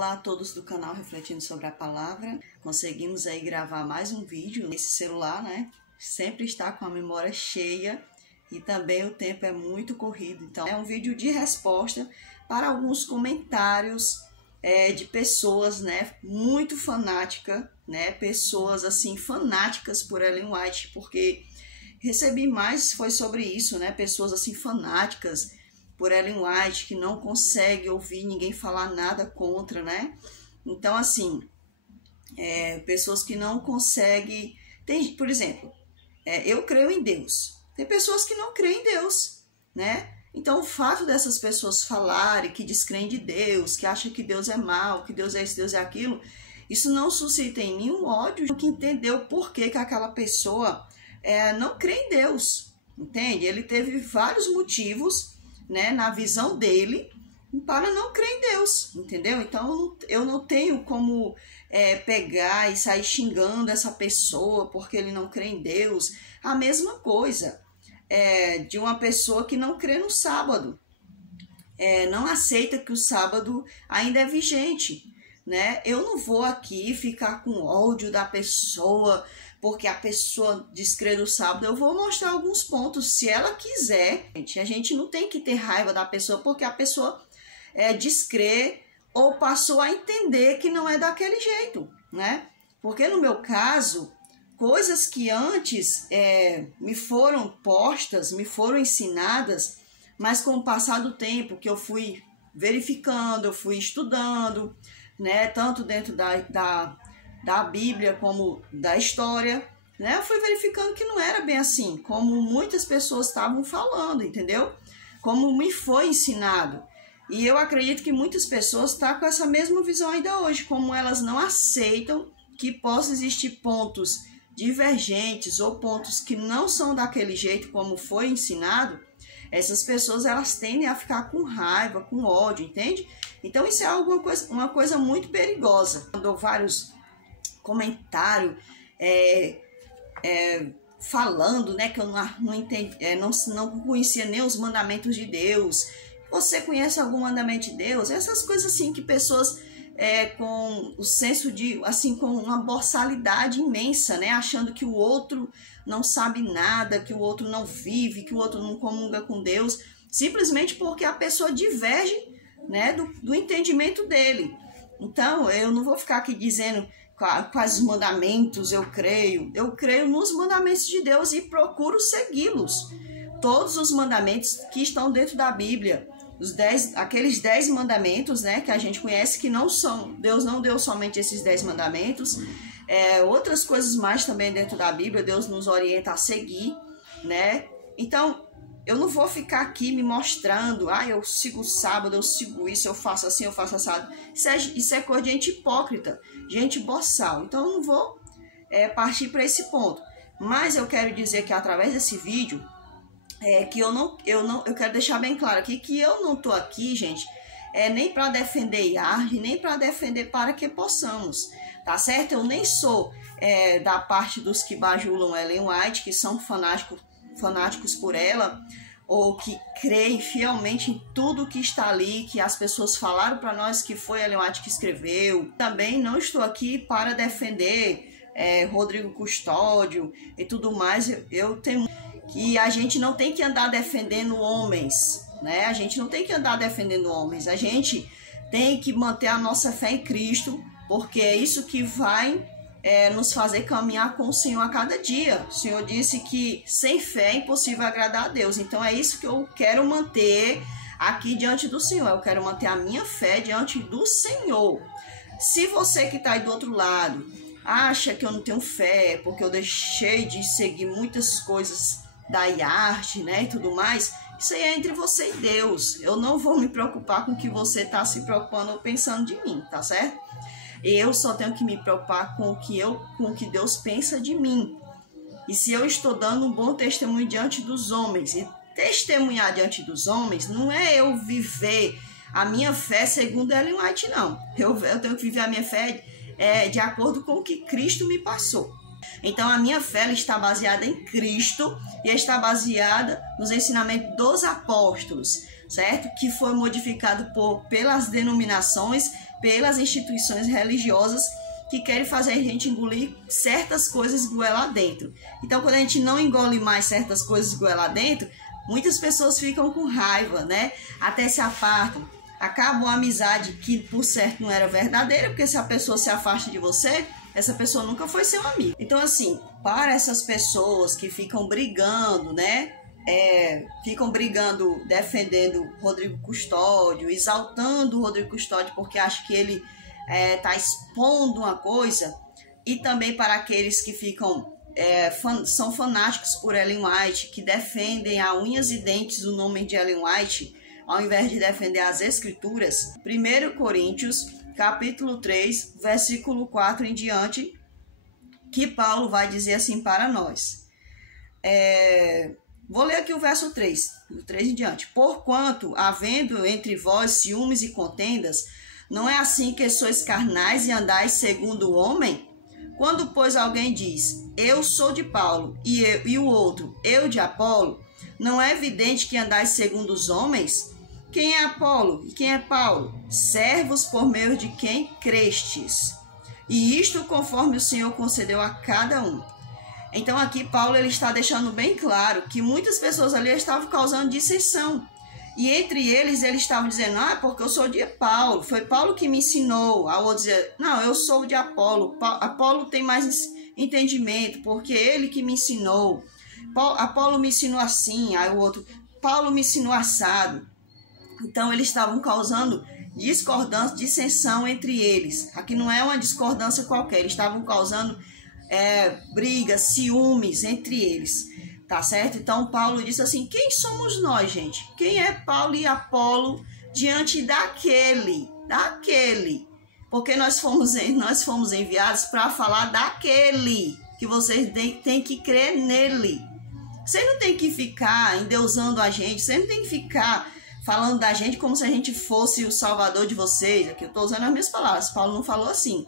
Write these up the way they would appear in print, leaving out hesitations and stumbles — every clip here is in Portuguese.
Olá a todos do canal Refletindo sobre a Palavra. Conseguimos aí gravar mais um vídeo nesse celular, né? Sempre está com a memória cheia e também o tempo é muito corrido. Então é um vídeo de resposta para alguns comentários de pessoas, né? Muito fanáticas, né? Pessoas assim fanáticas por Ellen White, porque recebi mais foi sobre isso, né? Pessoas assim fanáticas por Ellen White, que não consegue ouvir ninguém falar nada contra, né? Então, assim, pessoas que não conseguem... por exemplo, eu creio em Deus. Tem pessoas que não creem em Deus, né? Então, o fato dessas pessoas falarem que descreem de Deus, que acham que Deus é mau, que Deus é isso, Deus é aquilo, isso não suscita em mim um ódio que entendeu por que aquela pessoa não crê em Deus, entende? Ele teve vários motivos, né, na visão dele, para não crer em Deus, entendeu? Então eu não tenho como pegar e sair xingando essa pessoa porque ele não crê em Deus. A mesma coisa de uma pessoa que não crê no sábado, não aceita que o sábado ainda é vigente, né? Eu não vou aqui ficar com ódio da pessoa porque a pessoa descrê do sábado. Eu vou mostrar alguns pontos, se ela quiser. A gente não tem que ter raiva da pessoa porque a pessoa descrê ou passou a entender que não é daquele jeito, né? Porque no meu caso, coisas que antes me foram postas, me foram ensinadas, mas com o passar do tempo que eu fui verificando, eu fui estudando, né? Tanto dentro da Bíblia como da história, né? Eu fui verificando que não era bem assim, como muitas pessoas estavam falando, entendeu? Como me foi ensinado. E eu acredito que muitas pessoas estão com essa mesma visão ainda hoje, como elas não aceitam que possa existir pontos divergentes ou pontos que não são daquele jeito como foi ensinado. Essas pessoas, elas tendem a ficar com raiva, com ódio, entende? Então isso é uma coisa muito perigosa. Mandou vários comentários falando, né, que eu não entendi, não conhecia nem os mandamentos de Deus. Você conhece algum mandamento de Deus? Essas coisas assim que pessoas com o senso de, assim, com uma borsalidade imensa, né, achando que o outro não sabe nada, que o outro não vive, que o outro não comunga com Deus, simplesmente porque a pessoa diverge, né, do entendimento dele. Então, eu não vou ficar aqui dizendo quais mandamentos eu creio nos mandamentos de Deus e procuro segui-los. Todos os mandamentos que estão dentro da Bíblia, aqueles 10 mandamentos, né, que a gente conhece, que não são, Deus não deu somente esses 10 mandamentos, outras coisas mais também dentro da Bíblia, Deus nos orienta a seguir, né? Então, eu não vou ficar aqui me mostrando, eu sigo o sábado, eu sigo isso, eu faço assim, eu faço assado. Isso é coisa de gente hipócrita, gente boçal. Então eu não vou partir para esse ponto. Mas eu quero dizer que através desse vídeo, que eu quero deixar bem claro aqui que eu não tô aqui, gente, nem para defender IARD, nem para defender para que possamos, tá certo? Eu nem sou da parte dos que bajulam Ellen White, que são fanáticos por ela, ou que creem fielmente em tudo que está ali, que as pessoas falaram para nós que foi Ellen White que escreveu. Também não estou aqui para defender Rodrigo Custódio e tudo mais. Eu tenho que a gente não tem que andar defendendo homens, né? A gente não tem que andar defendendo homens. A gente tem que manter a nossa fé em Cristo, porque é isso que vai nos fazer caminhar com o Senhor a cada dia. O Senhor disse que sem fé é impossível agradar a Deus. Então é isso que eu quero manter aqui diante do Senhor. Eu quero manter a minha fé diante do Senhor. Se você que está aí do outro lado acha que eu não tenho fé porque eu deixei de seguir muitas coisas da IARD, né, e tudo mais, isso aí é entre você e Deus. Eu não vou me preocupar com o que você está se preocupando ou pensando de mim, tá certo? Eu só tenho que me preocupar com o que Deus pensa de mim. E se eu estou dando um bom testemunho diante dos homens, e testemunhar diante dos homens não é eu viver a minha fé segundo Ellen White, não. Eu tenho que viver a minha fé de acordo com o que Cristo me passou. Então a minha fé ela está baseada em Cristo e está baseada nos ensinamentos dos apóstolos. certo? Que foi modificado pelas denominações, pelas instituições religiosas que querem fazer a gente engolir certas coisas goela dentro. Então, quando a gente não engole mais certas coisas goela dentro, muitas pessoas ficam com raiva, né? Até se apartam. Acaba uma amizade que, por certo, não era verdadeira, porque se a pessoa se afasta de você, essa pessoa nunca foi seu amigo. Então, assim, para essas pessoas que ficam brigando, né? Ficam brigando, defendendo Rodrigo Custódio, exaltando o Rodrigo Custódio porque acham que ele está expondo uma coisa, e também para aqueles que ficam são fanáticos por Ellen White, que defendem a unhas e dentes o nome de Ellen White, ao invés de defender as escrituras. 1 Coríntios, capítulo 3, versículo 4 em diante, que Paulo vai dizer assim para nós. Vou ler aqui o verso 3, do 3 em diante. Porquanto, havendo entre vós ciúmes e contendas, não é assim que sois carnais e andais segundo o homem? Quando, pois, alguém diz, eu sou de Paulo, e o outro, eu de Apolo, não é evidente que andais segundo os homens? Quem é Apolo e quem é Paulo? Servos por meio de quem crestes. E isto conforme o Senhor concedeu a cada um. Então aqui Paulo ele está deixando bem claro que muitas pessoas ali estavam causando dissensão. E entre eles ele estava dizendo, porque eu sou de Paulo, foi Paulo que me ensinou. A outro dizer, não, eu sou de Apolo, Apolo tem mais entendimento, porque ele que me ensinou. Apolo me ensinou assim, aí o outro, Paulo me ensinou assado. Então eles estavam causando discordância, dissensão entre eles. Aqui não é uma discordância qualquer, eles estavam causando brigas, ciúmes entre eles, tá certo? Então Paulo disse assim, quem somos nós, gente? Quem é Paulo e Apolo diante daquele? Porque nós fomos enviados para falar daquele, que vocês têm que crer nele. Você não tem que ficar endeusando a gente, você não tem que ficar falando da gente como se a gente fosse o salvador de vocês. Aqui eu estou usando as minhas palavras, Paulo não falou assim.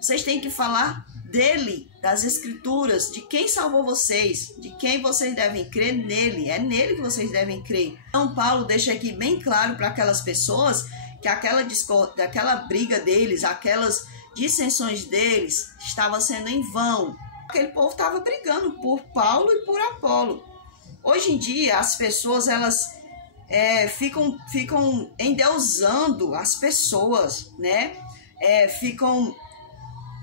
Vocês têm que falar dele, das escrituras, de quem salvou vocês, de quem vocês devem crer nele, é nele que vocês devem crer. Então Paulo deixa aqui bem claro para aquelas pessoas que aquela briga deles, aquelas dissensões deles estava sendo em vão. Aquele povo estava brigando por Paulo e por Apolo. Hoje em dia as pessoas elas ficam endeusando as pessoas, né? Ficam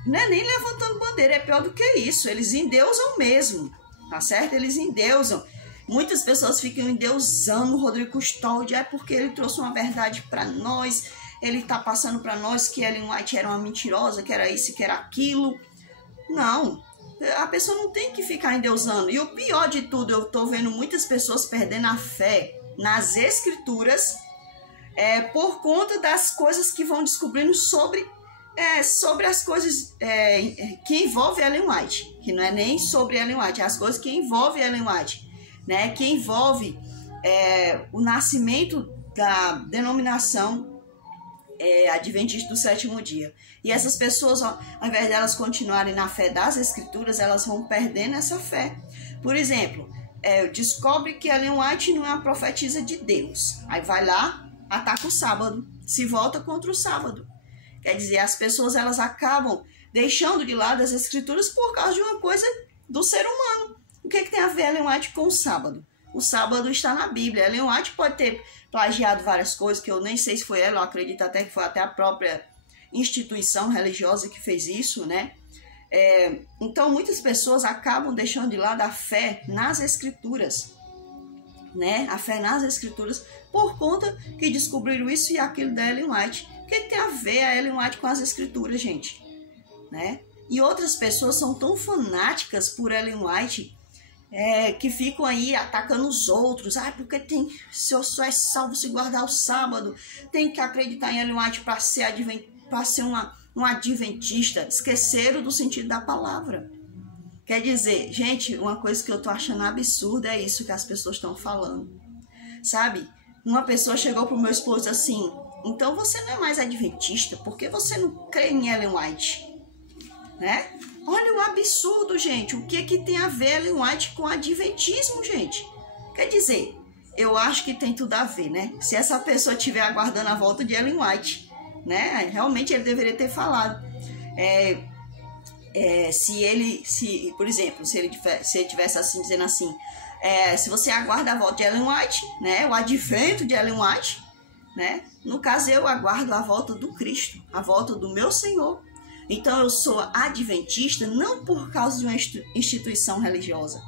não é nem levantando bandeira, é pior do que isso. Eles endeusam mesmo, tá certo? Eles endeusam. Muitas pessoas ficam endeusando o Rodrigo Custódio, porque ele trouxe uma verdade para nós. Ele tá passando para nós que Ellen White era uma mentirosa, que era isso, que era aquilo. Não, a pessoa não tem que ficar endeusando. E o pior de tudo, eu tô vendo muitas pessoas perdendo a fé nas escrituras por conta das coisas que vão descobrindo sobre as coisas que envolvem Ellen White, que não é nem sobre Ellen White, é as coisas que envolvem Ellen White, né? Que envolve o nascimento da denominação adventista do sétimo dia. E essas pessoas, ao invés de elas continuarem na fé das escrituras, elas vão perdendo essa fé. Por exemplo, descobre que Ellen White não é uma profetisa de Deus. Aí vai lá, ataca o sábado, se volta contra o sábado. Quer dizer, as pessoas elas acabam deixando de lado as escrituras por causa de uma coisa do ser humano. O que tem a ver Ellen White com o sábado? O sábado está na Bíblia. Ellen White pode ter plagiado várias coisas, que eu nem sei se foi ela, eu acredito até que foi até a própria instituição religiosa que fez isso, né? Então, muitas pessoas acabam deixando de lado a fé nas escrituras, né? A fé nas escrituras por conta que descobriram isso e aquilo da Ellen White. O que tem a ver a Ellen White com as escrituras, gente? Né? E outras pessoas são tão fanáticas por Ellen White que ficam aí atacando os outros. Porque se eu só é salvo se guardar o sábado, tem que acreditar em Ellen White para ser um adventista. Esqueceram do sentido da palavra. Quer dizer, gente, uma coisa que eu tô achando absurda é isso que as pessoas estão falando. Sabe? Uma pessoa chegou pro meu esposo assim, então você não é mais adventista, porque você não crê em Ellen White, né? Olha o absurdo, gente. O que tem a ver Ellen White com adventismo, gente? Quer dizer, eu acho que tem tudo a ver, né? Se essa pessoa estiver aguardando a volta de Ellen White, né? Realmente ele deveria ter falado. Por exemplo, se ele tivesse assim, dizendo assim, se você aguarda a volta de Ellen White, né? O advento de Ellen White, né? No caso, eu aguardo a volta do Cristo, a volta do meu Senhor. Então, eu sou adventista não por causa de uma instituição religiosa.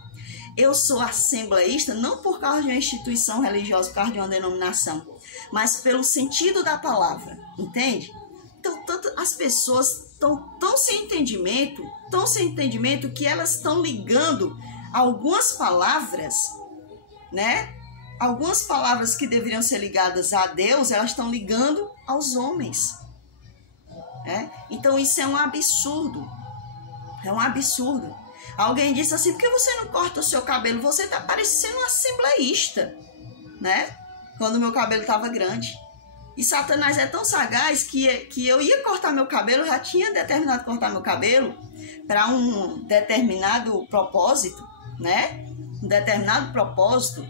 Eu sou assembleísta não por causa de uma instituição religiosa, por causa de uma denominação, mas pelo sentido da palavra, entende? Então, as pessoas estão tão sem entendimento que elas estão ligando algumas palavras, né? Algumas palavras que deveriam ser ligadas a Deus, elas estão ligando aos homens. Né? Então isso é um absurdo. É um absurdo. Alguém disse assim, por que você não corta o seu cabelo? Você está parecendo um assembleísta, né? Quando meu cabelo estava grande. E Satanás é tão sagaz que eu ia cortar meu cabelo, já tinha determinado cortar meu cabelo para um determinado propósito, né? Um determinado propósito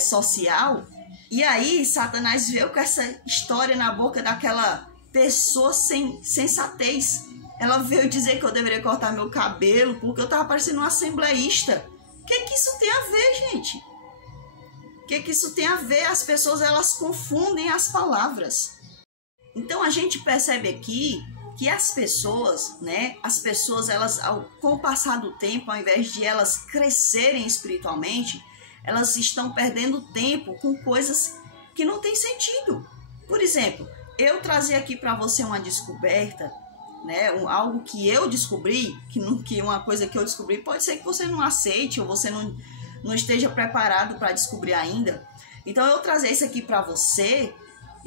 social. E aí Satanás veio com essa história na boca daquela pessoa sem sensatez. Ela veio dizer que eu deveria cortar meu cabelo porque eu estava parecendo um assembleísta. O que isso tem a ver, gente? O que isso tem a ver? As pessoas, elas confundem as palavras. Então a gente percebe aqui que as pessoas, né? As pessoas, elas, com o passar do tempo, ao invés de elas crescerem espiritualmente, elas estão perdendo tempo com coisas que não têm sentido. Por exemplo, eu trazer aqui para você uma descoberta, né? Algo que eu descobri, que uma coisa que eu descobri, pode ser que você não aceite ou você não esteja preparado para descobrir ainda. Então, eu trazer isso aqui para você,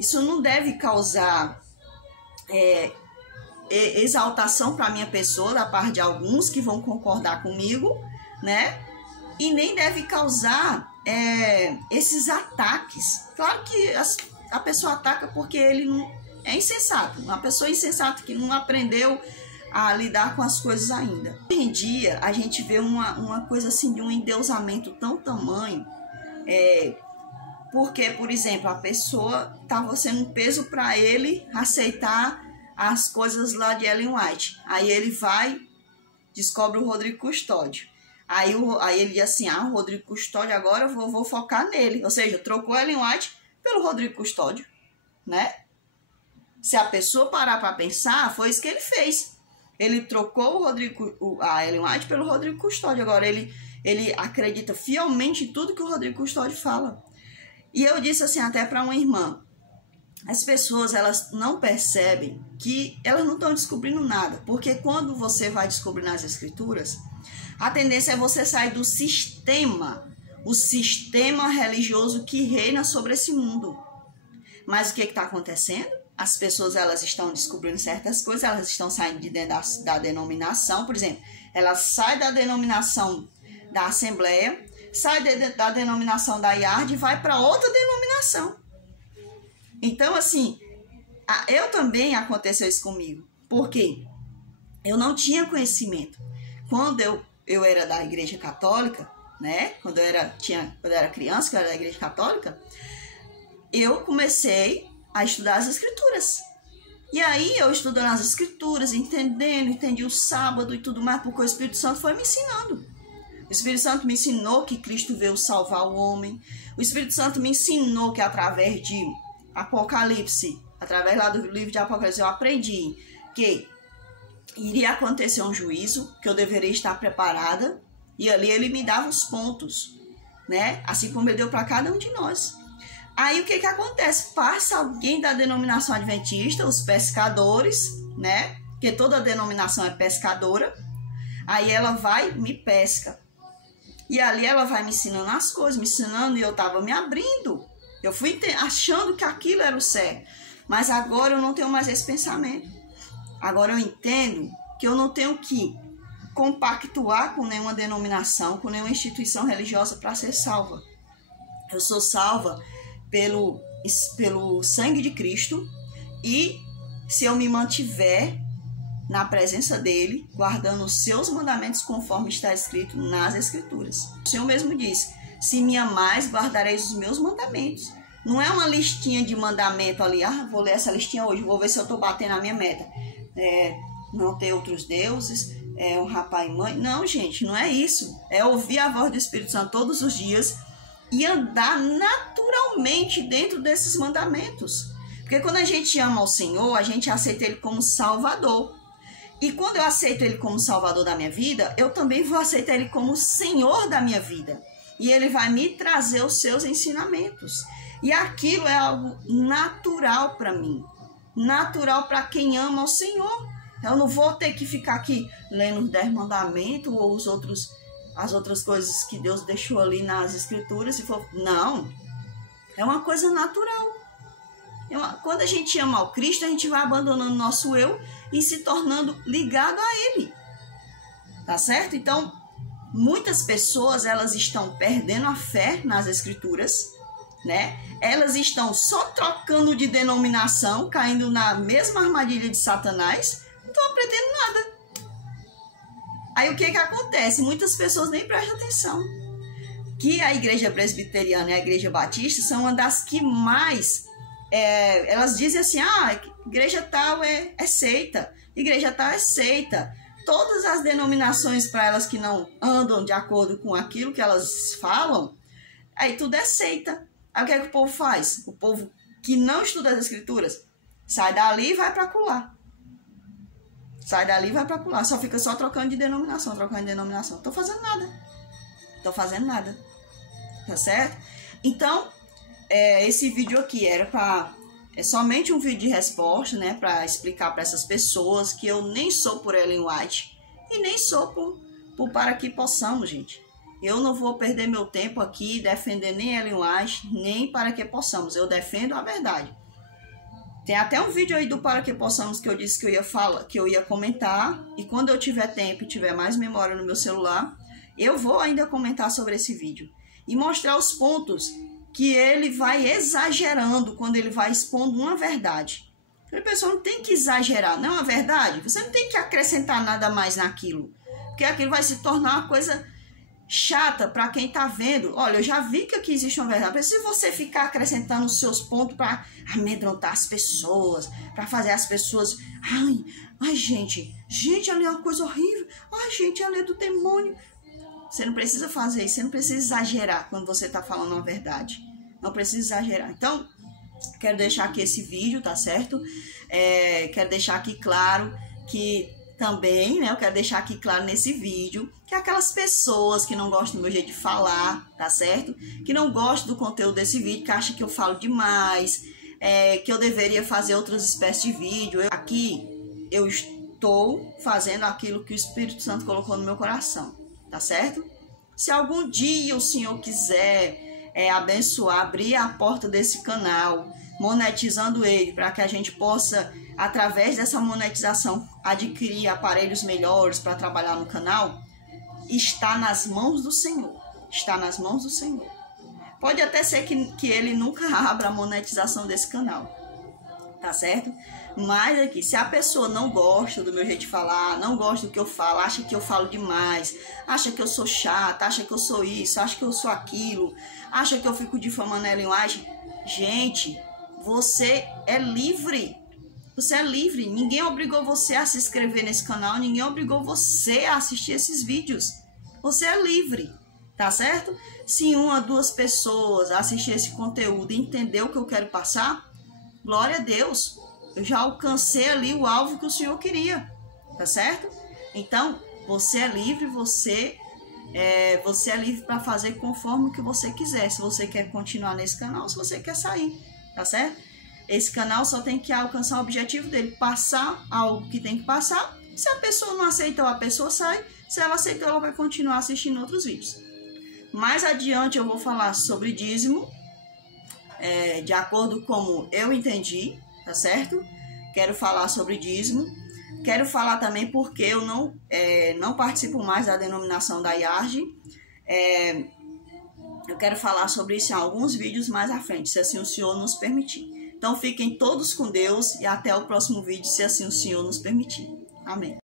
isso não deve causar exaltação para a minha pessoa, da parte de alguns que vão concordar comigo, né? E nem deve causar esses ataques. Claro que a pessoa ataca porque ele não é insensato. Uma pessoa insensata que não aprendeu a lidar com as coisas ainda. Hoje em dia, a gente vê uma coisa assim de um endeusamento tão tamanho. Porque, por exemplo, a pessoa estava sendo um peso para ele aceitar as coisas lá de Ellen White. Aí ele vai, descobre o Rodrigo Custódio. Aí ele diz assim, o Rodrigo Custódio agora eu vou focar nele. Ou seja, trocou Ellen White pelo Rodrigo Custódio, né? Se a pessoa parar para pensar, foi isso que ele fez. Ele trocou a Ellen White pelo Rodrigo Custódio. Agora ele acredita fielmente em tudo que o Rodrigo Custódio fala. E eu disse assim até para uma irmã, as pessoas, elas não percebem que elas não estão descobrindo nada. Porque quando você vai descobrir nas escrituras, a tendência é você sair do sistema, o sistema religioso que reina sobre esse mundo. Mas o que está acontecendo? As pessoas, elas estão descobrindo certas coisas, elas estão saindo de dentro da denominação. Por exemplo, ela sai da denominação da Assembleia, sai da denominação da IARD e vai para outra denominação. Então, assim, eu também aconteceu isso comigo. Por quê? Eu não tinha conhecimento. Quando eu era da Igreja Católica, né? Quando eu era criança, que eu era da Igreja Católica, eu comecei a estudar as Escrituras. E aí, eu estudando as Escrituras, entendi o sábado e tudo mais, porque o Espírito Santo foi me ensinando. O Espírito Santo me ensinou que Cristo veio salvar o homem. O Espírito Santo me ensinou que através de Apocalipse, através lá do livro de Apocalipse, eu aprendi que iria acontecer um juízo, que eu deveria estar preparada, e ali ele me dava os pontos, né? Assim como ele deu para cada um de nós. Aí o que acontece? Passa alguém da denominação adventista, os pescadores, né? Porque toda denominação é pescadora. Aí ela vai e me pesca. E ali ela vai me ensinando as coisas, me ensinando, e eu estava me abrindo. Eu fui achando que aquilo era o certo. Mas agora eu não tenho mais esse pensamento. Agora eu entendo que eu não tenho que compactuar com nenhuma denominação, com nenhuma instituição religiosa para ser salva. Eu sou salva pelo sangue de Cristo, e se eu me mantiver na presença dele, guardando os seus mandamentos conforme está escrito nas Escrituras. O Senhor mesmo diz, Se me amais, guardareis os meus mandamentos. Não é uma listinha de mandamento ali, vou ler essa listinha hoje, vou ver se eu estou batendo a minha meta. Não ter outros deuses, honrar pai e mãe. Não, gente, não é isso. É ouvir a voz do Espírito Santo todos os dias e andar naturalmente dentro desses mandamentos. Porque quando a gente ama ao Senhor, a gente aceita Ele como Salvador. E quando eu aceito Ele como Salvador da minha vida, eu também vou aceitar Ele como Senhor da minha vida. E Ele vai me trazer os seus ensinamentos. E aquilo é algo natural para mim. Natural para quem ama ao Senhor. Eu não vou ter que ficar aqui lendo os 10 mandamentos ou as outras coisas que Deus deixou ali nas Escrituras. Não. É uma coisa natural. Quando a gente ama ao Cristo, a gente vai abandonando nosso eu e se tornando ligado a Ele. Tá certo? Então, muitas pessoas, elas estão perdendo a fé nas Escrituras, né? Elas estão só trocando de denominação, caindo na mesma armadilha de Satanás, não estão aprendendo nada. Aí o que acontece? Muitas pessoas nem prestam atenção. Que a igreja presbiteriana e a igreja batista são uma das que mais... elas dizem assim, igreja tal é seita, igreja tal é seita. Todas as denominações para elas que não andam de acordo com aquilo que elas falam, aí tudo é seita. Aí o que o povo faz? O povo que não estuda as Escrituras sai dali e vai para acolá. Sai dali e vai para acolá. Só fica só trocando de denominação, Não tô fazendo nada. Tá certo? Então, esse vídeo aqui é somente um vídeo de resposta, né? Para explicar para essas pessoas que eu nem sou por Ellen White e nem sou por Para Que Possamos, gente. Eu não vou perder meu tempo aqui defender nem Ellen White, nem Para Que Possamos. Eu defendo a verdade. Tem até um vídeo aí do Para Que Possamos que eu disse que eu ia comentar. E quando eu tiver tempo e tiver mais memória no meu celular, eu vou ainda comentar sobre esse vídeo. E mostrar os pontos que ele vai exagerando quando ele vai expondo uma verdade. A pessoa não tem que exagerar, não é uma verdade? Você não tem que acrescentar nada mais naquilo. Porque aquilo vai se tornar uma coisa chata para quem está vendo. Olha, eu já vi que aqui existe uma verdade. Mas se você ficar acrescentando os seus pontos para amedrontar as pessoas, para fazer as pessoas... Ai, gente, ali é uma coisa horrível. Ai, gente, ali é do demônio. Você não precisa fazer isso, você não precisa exagerar quando você está falando uma verdade. Não precisa exagerar. Então, quero deixar aqui esse vídeo, tá certo? Quero deixar aqui claro que também, né? Eu quero deixar aqui claro nesse vídeo que aquelas pessoas que não gostam do meu jeito de falar, tá certo? Que não gostam do conteúdo desse vídeo, que acham que eu falo demais, que eu deveria fazer outras espécies de vídeo. Aqui eu estou fazendo aquilo que o Espírito Santo colocou no meu coração. Tá certo? Se algum dia o Senhor quiser abençoar, abrir a porta desse canal, monetizando ele, para que a gente possa, através dessa monetização, adquirir aparelhos melhores para trabalhar no canal, está nas mãos do Senhor. Está nas mãos do Senhor. Pode até ser que ele nunca abra a monetização desse canal. Tá certo? Mas aqui, se a pessoa não gosta do meu jeito de falar, não gosta do que eu falo, acha que eu falo demais, acha que eu sou chata, acha que eu sou isso, acha que eu sou aquilo, acha que eu fico difamando Ellen White, gente, você é livre. Você é livre. Ninguém obrigou você a se inscrever nesse canal, ninguém obrigou você a assistir esses vídeos. Você é livre, tá certo? Se 1 ou 2 pessoas assistir esse conteúdo e entender o que eu quero passar, glória a Deus. Eu já alcancei ali o alvo que o Senhor queria, tá certo? Então, você é livre, você é livre para fazer conforme o que você quiser. Se você quer continuar nesse canal, se você quer sair, tá certo? Esse canal só tem que alcançar o objetivo dele, passar algo que tem que passar. Se a pessoa não aceitou, a pessoa sai. Se ela aceitou, ela vai continuar assistindo outros vídeos. Mais adiante eu vou falar sobre dízimo, de acordo com como eu entendi, tá certo? Quero falar sobre dízimo. Quero falar também porque eu não participo mais da denominação da IARG. Eu quero falar sobre isso em alguns vídeos mais à frente, se assim o Senhor nos permitir. Então fiquem todos com Deus e até o próximo vídeo, se assim o Senhor nos permitir. Amém.